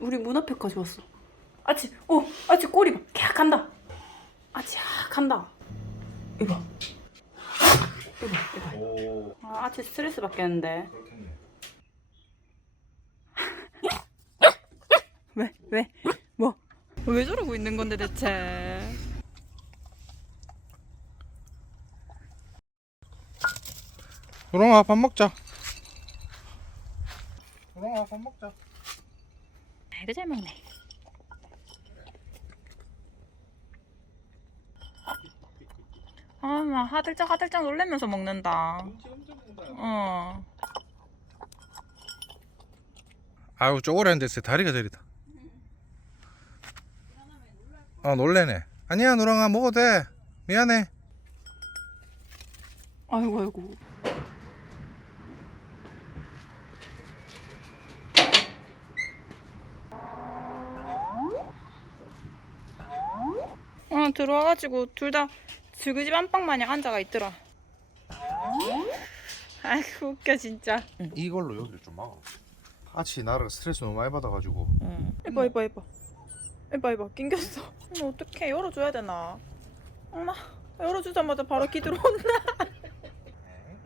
우리 문 앞에까지 왔어. 아치, 오, 아치 꼬리 봐. 캬 간다. 아치, 간다. 이봐. 이봐. 오, 아, 아치 스트레스 받겠는데. 그렇겠네. 왜? 뭐? 왜 저러고 있는 건데 대체? 누렁아 밥 먹자. 누렁아 밥 먹자. 아이고 잘 먹네. 아, 나 하들짝 놀래면서 먹는다. 어. 아유 쪼그렸는데 제 다리가 저리다. 놀래네. 아니야 누렁아 먹어도 돼. 미안해. 아이고. 들어와가지고 둘 다 지그집 안방 마냥 앉아가 있더라. 아이고 웃겨 진짜. 이걸로 여기를 좀 막아. 아치 나를 스트레스 너무 많이 받아가지고. 이봐 낑겼어. 어떡해, 열어줘야 되나? 엄마 열어주자마자 바로 기 들어온다.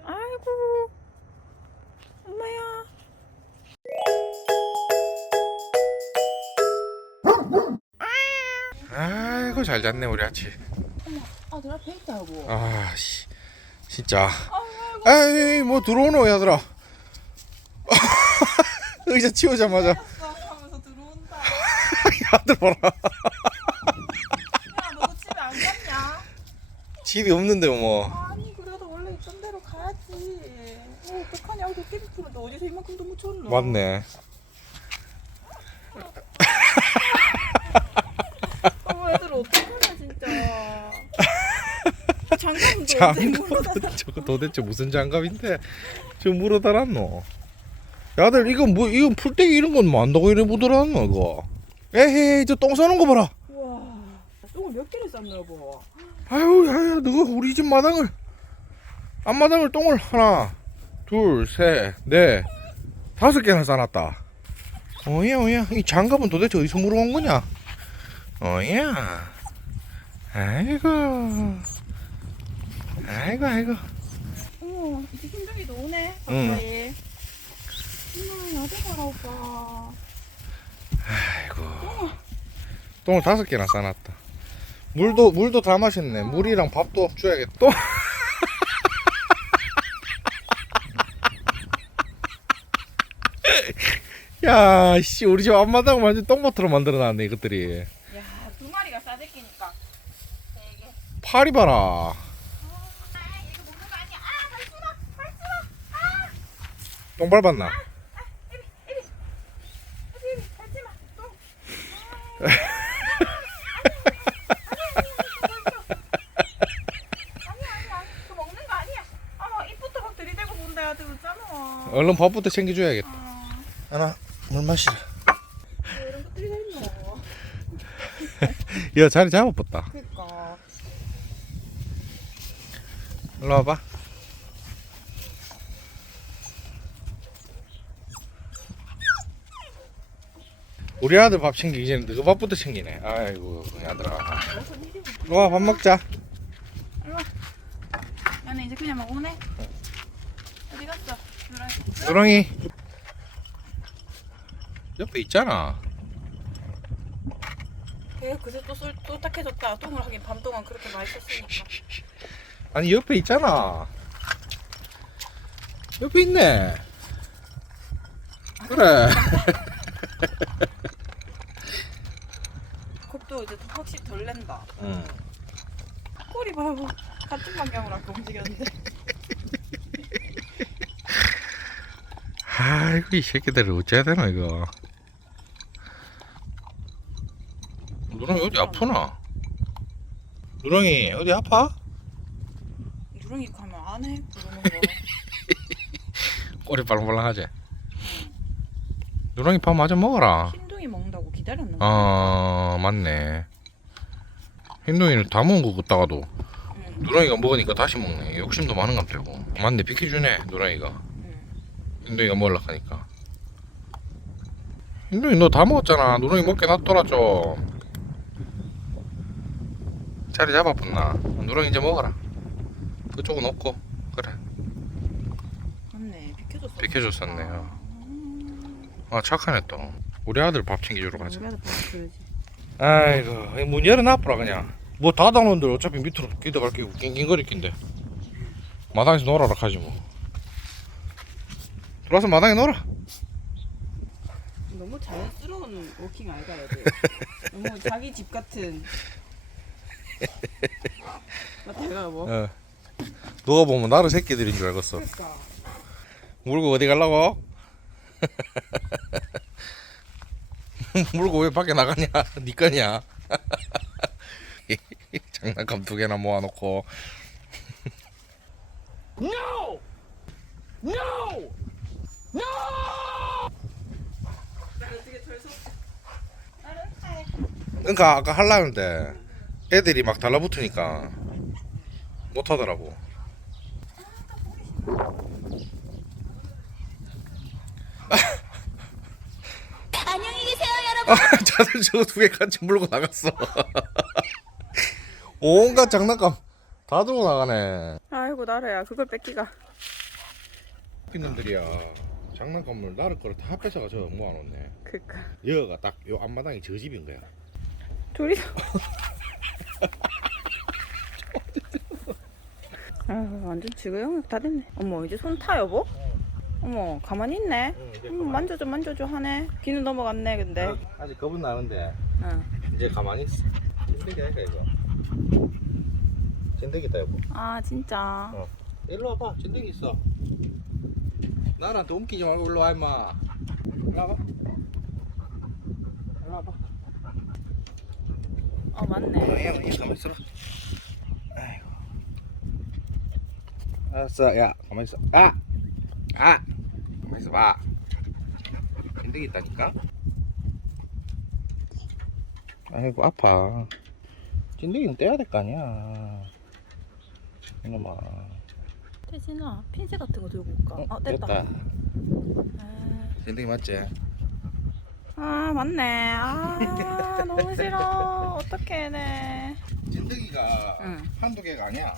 아이고 엄마야. 아이고 잘 잤네 우리 아치. 아들 앞에 있다고. 아씨 진짜. 아이 뭐 들어오노 야들아. 의자 치우자마자 하면서 들어온다. 야들 봐라. 야, 너 집에 안 갔냐? 집이 없는데 뭐. 아니 그래도 원래 있던 대로 가야지. 어떡하냐, 도깨비 풀었는데 어디서 이만큼 도 묻혔노? 맞네. 애들 어떡하냐 진짜. 장갑도 언제 물어다. 저거 도대체 무슨 장갑인데 저 물어 달았노? 야들 이건 뭐 이건 풀떼기 이런 건 뭐 안다고 이래 묻어놨노 이거? 에헤이 저 똥 싸는 거 봐라. 우와, 똥을 몇 개를 쌌나 봐. 아유 야야 너가 우리 집 마당을 앞마당을 똥을 하나 둘 셋 넷 5개나 싸놨다. 어야 이 장갑은 도대체 어디서 물어온 거냐? 어야 아이고 어머, 이제 힘들기도 오네. 응. 가까이. 엄마, 나도 봐라 오빠. 아이고 똥을 5개나 싸놨다. 물도 다 마셨네. 물이랑 밥도 줘야겠다. 또 야, 씨, 우리 집 앞마당 완전 똥밭으로 만들어놨네 이것들이. 야, 2마리가 싸대끼니까. 되게. 파리 봐라. 아, 이거 먹는 거 아니야. 아, 발수라. 똥 밟았나? 밟지 마. 똥. 아니야. 그거 먹는 거 아니야. 어머, 입부터 막 들이대고 본다. 아들 웃잖아. 얼른 밥부터 챙겨줘야겠다. 하나 물 마시라. 왜 이런 것들이 다 있노? 야, 자리 잡아봤다. 그니까. 일로 와봐. 우리 아들 밥 챙기기 전에 너가 밥부터 챙기네. 아이고 아들아. 일로 와 밥 먹자. 나는 이제 그냥 막 오네. 어디 갔어? 누렁이 옆에 있잖아. 걔 그새 또 쏠딱해졌다. 똥을 하긴 밤 동안 그렇게 많이 썼으니까. 아니 옆에 있잖아. 옆에 있네. 그래. 겁도 이제 확실히 덜 낸다. 응. 꼬리 봐봐. 같은 방향으로 아까 움직였는데. 아이고 이 새끼들을 어째야 되나 이거. 누렁이 어디 아프나? 누렁이 어디 아파? 누렁이 가면 안 해. 그러는 거. 꼬리 발랑발랑하지? 누렁이 밥 마저 먹어라. 흰둥이 먹는다고 기다렸는데. 맞네. 흰둥이를 다 먹은 거 같다가도 응. 누렁이가 먹으니까 다시 먹네. 욕심도 많은 것 같고. 맞네 비켜주네 누렁이가. 응. 흰둥이가 먹으려고 하니까. 민둥이 너 다 먹었잖아. 누렁이 먹게 놔둬라 좀. 자리 잡아붙나. 누렁이 이제 먹어라. 그쪽은 없고. 그래. 맞네. 비켜줬어. 비켜줬었네요. 아 착하네 또. 우리 아들 밥 챙겨주러 가자. 우리 아들 밥 줘야지. 아이고 이문 열어놔보라 그냥. 뭐 닫아놓은들 어차피 밑으로 기대갈 끼고 낑낑거릴 낀데. 마당에서 놀아라 하지 뭐. 들어와서 마당에 놀아. 너무 자연스러운 워킹 아이가 애들. 너무 자기 집 같은. 맞다 이거 뭐? 어. 누가 보면 나를 새끼들인 줄 알겠어. 그러니까. 물고 어디 가려고? 물고 왜 밖에 나가냐? 니 거냐? 장난감 2개나 모아놓고. No! No! No! 그러니까 아까 하려는데 애들이 막 달라붙으니까 못하더라고. 안녕히 계세요, 여러분. 자들 저거 2개 같이 물고 나갔어. 온갖 장난감 다 들고 나가네. 아이고 나라야 그걸 뺏기가. 놈들이야 장난감을 나를 거를 다 뺏어가 저 모아놓네. 그니까. 여기가 딱 요 앞마당이 저 집인 거야. 둘이서. 아 완전 지구 영역 다 됐네. 어머 이제 손 타 여보? 어머 가만히 있네. 만져줘 하네. 귀는 넘어갔네 근데. 아직 겁은 나는데 응. 이제 가만히 있어. 찐득이 아이가 이거. 찐득이다 여보. 아 진짜. 일로 와봐. 찐득이 있어. 나한테 움키지 말고 일로 와 임마. 일로 와봐. 일로 와봐. 맞네. 얘 가만히 있어라. 아이고. 알았어. 야 가만히 있어. 가만히 있어봐. 찐득이 있다니까. 아이고 아파. 찐득이는 떼야 될 거 아니야. 이놈아. 태진아 핀셋 같은 거 들고 올까? 됐다. 찐득이 맞지? 아 맞네. 아 너무 싫어. 어떡해 네. 찐득이가 응. 한두 개가 아니야.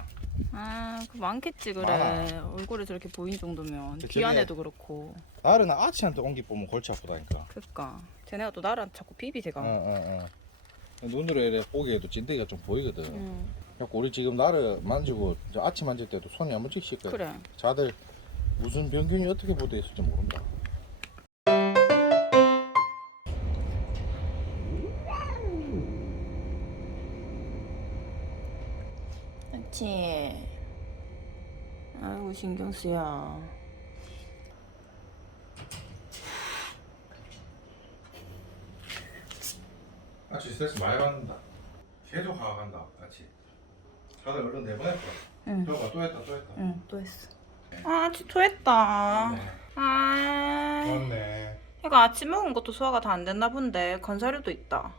그 많겠지 그래. 많아. 얼굴에 저렇게 보인 정도면 그 귀 저게- 안에도 그렇고. 나는 아치한테 옹기 보면 골치 아프다니까. 그니까 쟤네가 또 나랑 자꾸 비비 제가. 눈으로 이래 보기에도 찐득이가 좀 보이거든. 응. 그래갖고 우리 지금 나를 만지고 저 아치 만질 때도 손이 한 번씩 씻거든. 그래. 자들 무슨 병균이 어떻게 보대 있을지 모른다. 그렇지. 아이고 신경 쓰여. 아치 스트레스 많이 받는다. 계속 화간다 아치. 자들 얼른 내보낼 거야. 응. 저거 또 했다. 응, 또 했어. 아, 토했다. 네. 아, 맞네. 이거 아침 먹은 것도 소화가 다 안 됐나 본데 건사료도 있다.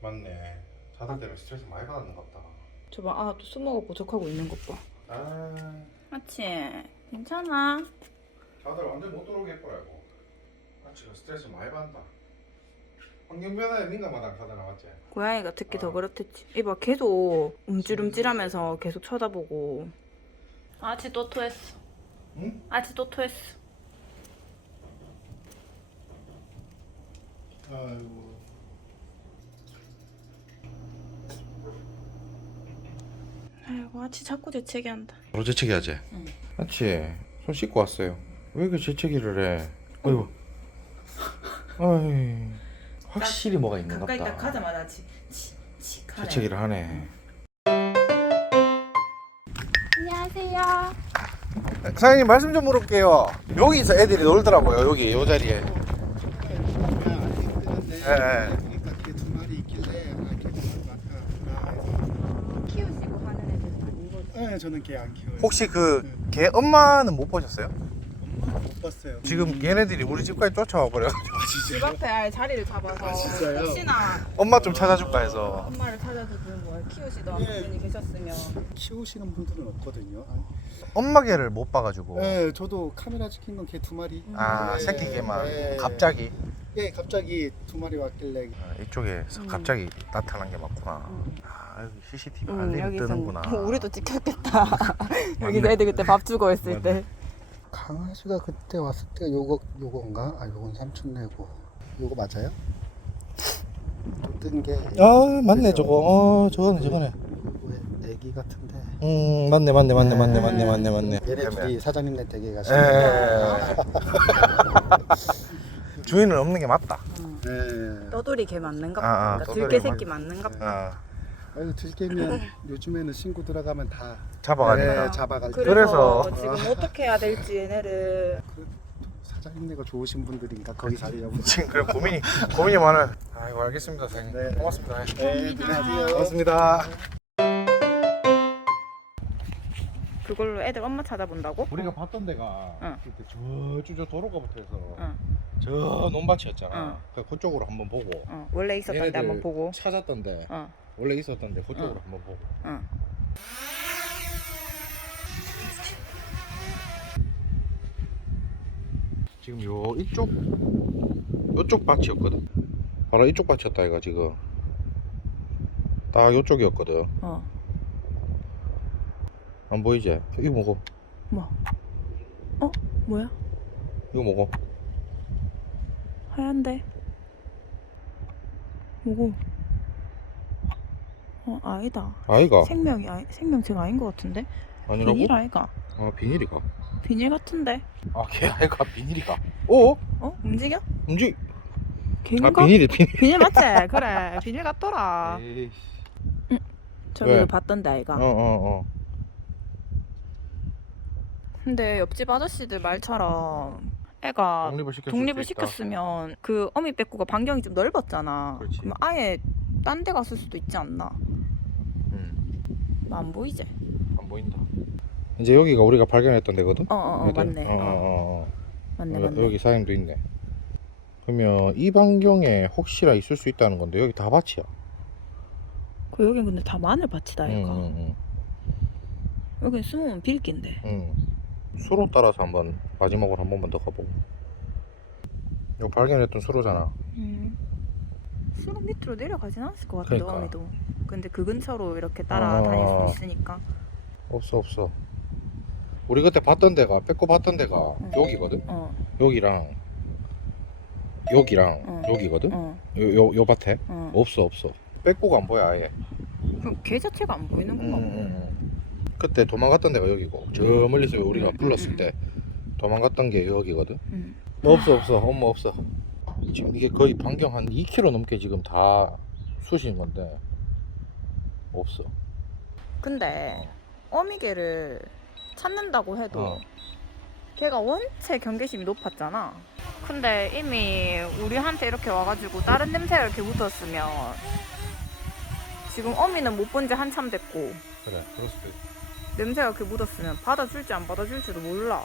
맞네. 자들 때문에 스트레스 많이 받았는 것 같다. 저봐, 아, 또 수모가 부족하고 있는 것 봐. 아, 맞지? 괜찮아. 자들 완전 못 들어오게 해버리고. 아치가 스트레스 많이 받는다. 환경 변화에 민감하다 자들 나왔지. 고양이가 특히 더 그렇댔지. 이봐, 계속 움찔움찔하면서 계속 쳐다보고. 아치 또 토했어. 응? 아치 또 토했어. 아이고. 아이고, 아치 자꾸 재채기 한다. 바로 재채기 하지? 응. 아치 손 씻고 왔어요. 왜 이렇게 재채기를 해? 아이고. 아이, 확실히 뭐가 있는 것 같다. 가자마자 하네. 재채기를 하네. 안녕하세요. 사장님 말씀 좀 물어볼게요. 여기서 애들이 놀더라고요. 여기 요 자리에. 예. 두 마리 있길래 아까 키우시고 하는 애들은 아닌 거죠? 네, 저는 개 안 키워요. 혹시 그 개 엄마는 못 보셨어요? 못 봤어요. 지금 얘네들이 우리 집까지 쫓아와 버려가지고 집 앞에 아예 자리를 잡아서 진짜요? 혹시나 엄마 좀 찾아줄까 해서. 엄마를 찾아주고 뭐 키우시던 예. 분이 계셨으면 키우시는 분들은 없거든요. 엄마 개를 못 봐가지고. 네, 저도 카메라 찍힌 건 개 2마리. 아 예, 새끼 개만 예. 갑자기. 예, 갑자기 2마리 왔길래 이쪽에서 갑자기 나타난 게 맞구나. 아 여기 CCTV 알림이 여기서 뜨는구나. 우리도 찍혔겠다. 여기서 애들 그때 밥 주고 있을 때. 강아지가 그때 왔을 때 요건가? 아, 요건 삼촌네고. 요거 맞아요? 또 뜬 게. 아 맞네 저거. 저거네. 왜 애기 같은데. 맞네. 얘네 둘이 사장님네 댁에 예. 가시는 주인은 없는 게 맞다. 네. 떠돌이 개 맞는가 아, 아, 보다. 떠돌이 들개 맞- 새끼 맞는가 보다. 아 아유, 들깨면 요즘에는 신고 들어가면 다 잡아가니까. 네, 잡아갈 때. 그래서 그래서- 지금 어떻게 해야 될지 얘네를 사장님네가 좋으신 분들인가 거기 자리냐고. 지금 그래 고민이 많아요. 아이고 알겠습니다 사장님. 네. 고맙습니다. 네, 안녕하세요. 고맙습니다. 그걸로 애들 엄마 찾아본다고? 우리가 봤던 데가 응. 그때 저쪽 도로가 붙어서 응. 저 논밭이었잖아. 응. 그래서 그쪽으로 한번 보고. 원래 있었던 데 얘네들 한번 보고. 찾았던데 어. 원래 있었던데 그쪽으로 응. 한번 보고. 응. 지금 요쪽 밭이었거든. 바로 이쪽 밭이었다 이거 지금. 딱 요쪽이었거든. 어. 안 보이지? 이거 먹어. 뭐? 어? 뭐야? 이거 먹어. 하얀데? 뭐고? 아니다. 아이가 생명체가 아닌 것 같은데? 아니라고? 비닐 아이가? 비닐이가. 비닐 같은데? 걔 아이가 비닐이가. 어? 움직여? 움직. 개인가? 비닐. 비닐 맞지? 그래. 비닐 같더라. 에이. 저기도 왜? 봤던데 아이가. 근데 옆집 아저씨들 말처럼 애가 독립을 시켰으면 그 어미 빼꾸가 반경이 좀 넓었잖아. 그렇지. 그럼 아예 딴 데 갔을 수도 있지 않나? 안 보이지? 안 보인다. 이제 여기가 우리가 발견했던 데거든. 맞네. 맞네. 여기 사장님도 있네. 그러면 이 반경에 혹시나 있을 수 있다는 건데 여기 다 밭이야. 여긴 근데 다 마늘밭이다 얘가. 여긴 숨으면 빌긴데. 수로 따라서 한번 마지막으로 한 번만 더 가보고. 이거 발견했던 수로잖아. 수로 밑으로 내려가진 않았을 것 같아. 그러니까. 어미도. 근데 그 근처로 이렇게 따라다닐 수 있으니까. 없어. 우리 그때 봤던 데가 뺏고 봤던 데가 여기거든. 여기랑 여기거든. 요 밭에 없어. 뺏고가 안 보여 아예. 그럼 개 자체가 안 보이는구나. 그때 도망갔던 데가 여기고 저 멀리서 우리가 불렀을 때 도망갔던 게 여기거든. 없어. 엄마 없어. 지금 이게 거의 반경 한 2km 넘게 지금 다 쑤신 건데 없어. 근데 어미개를 찾는다고 해도 걔가 원체 경계심이 높았잖아. 근데 이미 우리한테 이렇게 와가지고 다른 냄새가 이렇게 묻었으면 지금 어미는 못 본 지 한참 됐고 그래 그럴 수도 있어. 냄새가 그렇게 묻었으면 받아줄지 안 받아줄지도 몰라.